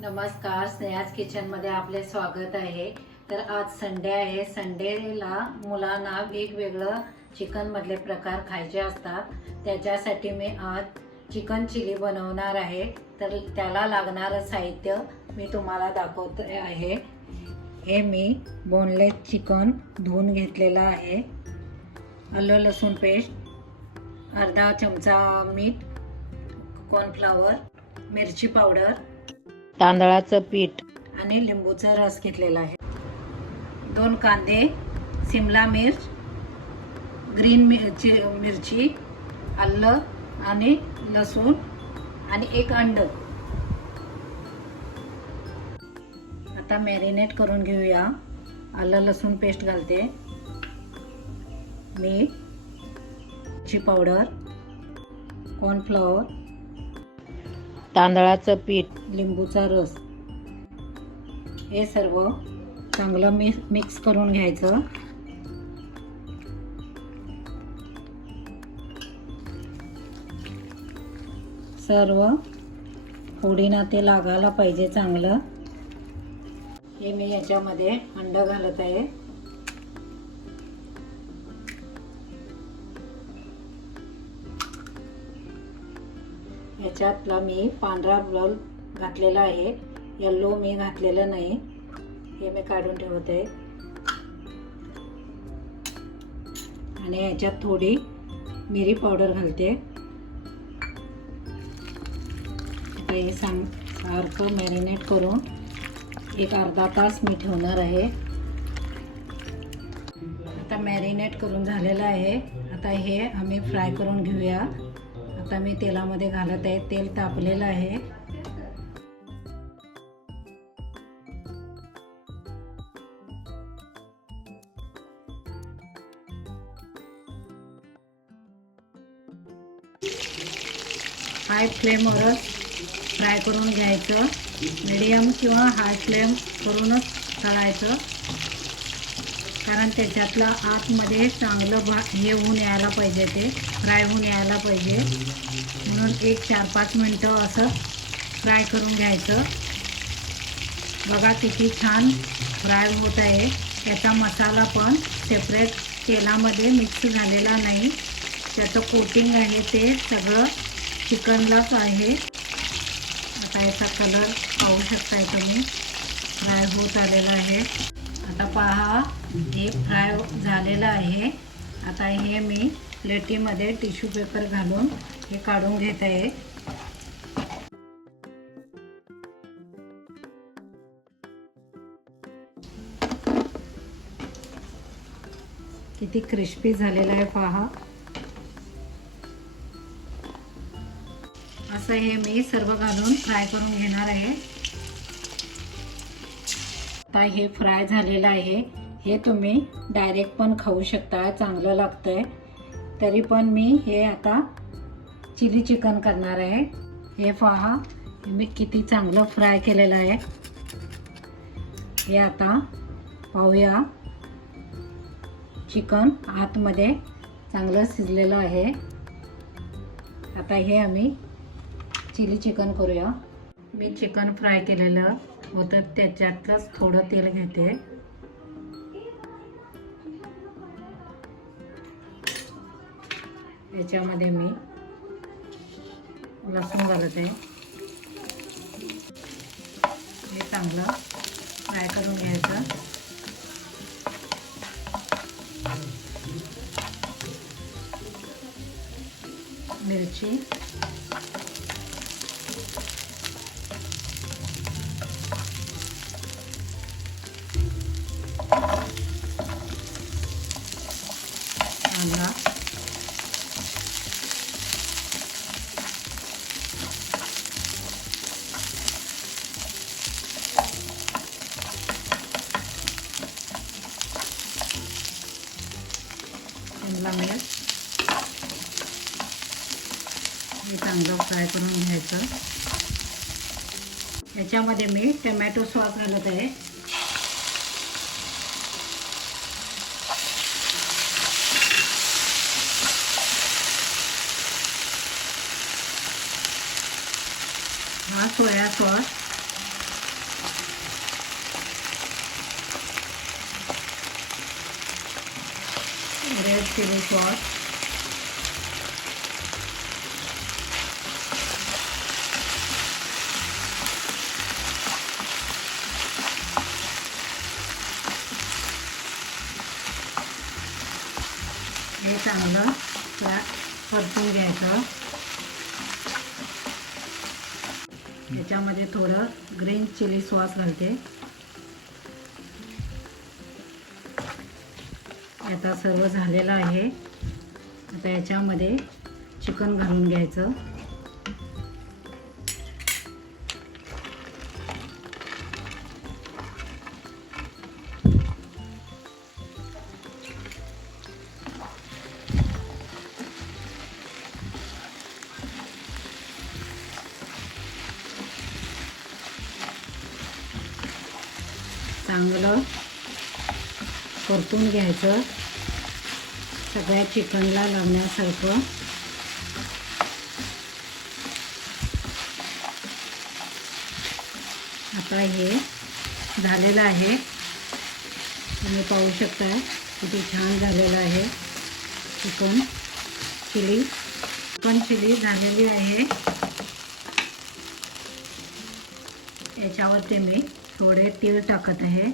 नमस्कार स्नेहाज किचनमध्ये आपले स्वागत आहे. तर आज संडे आहे. संडेला मुलांना वेगवेगळं चिकनमधले प्रकार खायचे असतात. त्याच्यासाठी मी आज चिकन चिली बनवणार आहे. तर त्याला लागणारं साहित्य मी तुम्हाला दाखवत आहे. हे मी बोनलेस चिकन धुवून घेतलेलं आहे. आलं लसूण पेस्ट अर्धा चमचा मीठ कॉर्नफ्लावर मिरची पावडर तांदळाचं पीठ. आणि लिंबूचा रस घेतलेला आहे. दोन कांदे सिमला मिर्च ग्रीन मिरची मिरची आलं आणि लसूण आणि एक अंड. आता मॅरिनेट करून घेऊया. आलं लसूण पेस्ट घालते. मीठ मिरची पावडर कॉर्नफ्लॉवर तांदळाचं पीठ. लिंबूचा रस. हे सर्व चांगलं मिक्स मिक्स करून घ्यायचं. सर्व फोडीना ते लागायला पाहिजे चांगलं. हे मी याच्यामध्ये अंड घालत आहे. याच्यातला मी पांढरा बल्ब घातलेला आहे. यल्लो मी घातलेलं नाही. हे मी काढून ठेवत. आहे आणि याच्यात थोडी मिरी पावडर घालते. आता हे सांग सारखं मॅरिनेट करून एक अर्धा तास मी ठेवणार आहे. आता मॅरिनेट करून झालेलं आहे. आता हे आम्ही फ्राय करून घेऊया. आता मी तेलामध्ये घालत आहे. तेल तापलेलं आहे. हाय फ्लेमवरच फ्राय करून घ्यायचं. मिडियम किंवा हाय फ्लेम करूनच तळायचं. कारण त्याच्यातलं आतमध्ये चांगलं भा हे होऊन यायला पाहिजे ते फ्राय होऊन यायला पाहिजे. म्हणून एक चार पाच मिनटं असं फ्राय करून घ्यायचं. बघा किती छान फ्राय होत आहे. त्याचा मसाला पण सेपरेट तेलामध्ये मिक्स झालेला नाही. त्याचं कोटिंग आहे ते सगळं चिकनलाच आहे. आता याचा कलर पाहू शकताय तुम्ही. फ्राय होत आलेला आहे. आता पहा हे फ्राय झालेलं आहे. आता हे मी प्लेटीमध्ये टिश्यू पेपर घालून हे काढून घेत. आहे किती क्रिस्पी झालेला आहे पहा. असं हे मी सर्व घालून फ्राय करून घेणार आहे. आता हे फ्राय झालेलं आहे. हे तुम्ही डायरेक्ट पण खाऊ शकता चांगलं लागतं आहे तरी पण मी हे आता चिली चिकन करणार आहे. हे पहा मी किती चांगलं फ्राय केलेलं आहे. हे आता पाहूया. चिकन आतमध्ये चांगलं शिजलेलं आहे. आता हे आम्ही चिली चिकन करूया. मी चिकन फ्राय केलेलं. होतं त्याच्यातलंच थोडं तेल घेते. याच्यामध्ये मी लसूण घालत. आहे हे चांगलं फ्राय करून घ्यायचं. मिरची. हे चांगलं फ्राय करून घ्यायचं. याच्यामध्ये मी टमॅटो सॉस घालत आहे. हा soya sauce. Red chilli sauce. हे चांगलं त्या परतून घ्यायचं. त्याच्यामध्ये थोडं ग्रीन चिली सॉस घालते. आता सर्व झालेलं आहे. आता याच्यामध्ये चिकन घालून घ्यायचं. चांगलं परतून घ्यायचं. सगळ्या चिकनला लागण्यासारखं. आता हे झालेलं आहे. तुम्ही पाहू शकता किती छान झालेलं आहे चिकन चिली. चिकन चिली झालेली आहे. याच्यावरती मी थोडे तीळ टाकत आहे.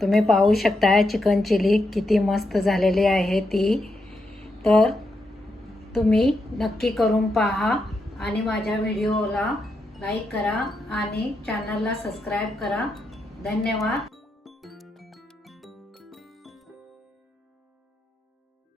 तुम्ही पाहू शकता चिकन चिली किती मस्त झालेली आहे ती. तर तुम्ही नक्की करून पहा आणि माझ्या व्हिडिओला लाईक करा आणि चॅनलला सबस्क्राईब करा. धन्यवाद.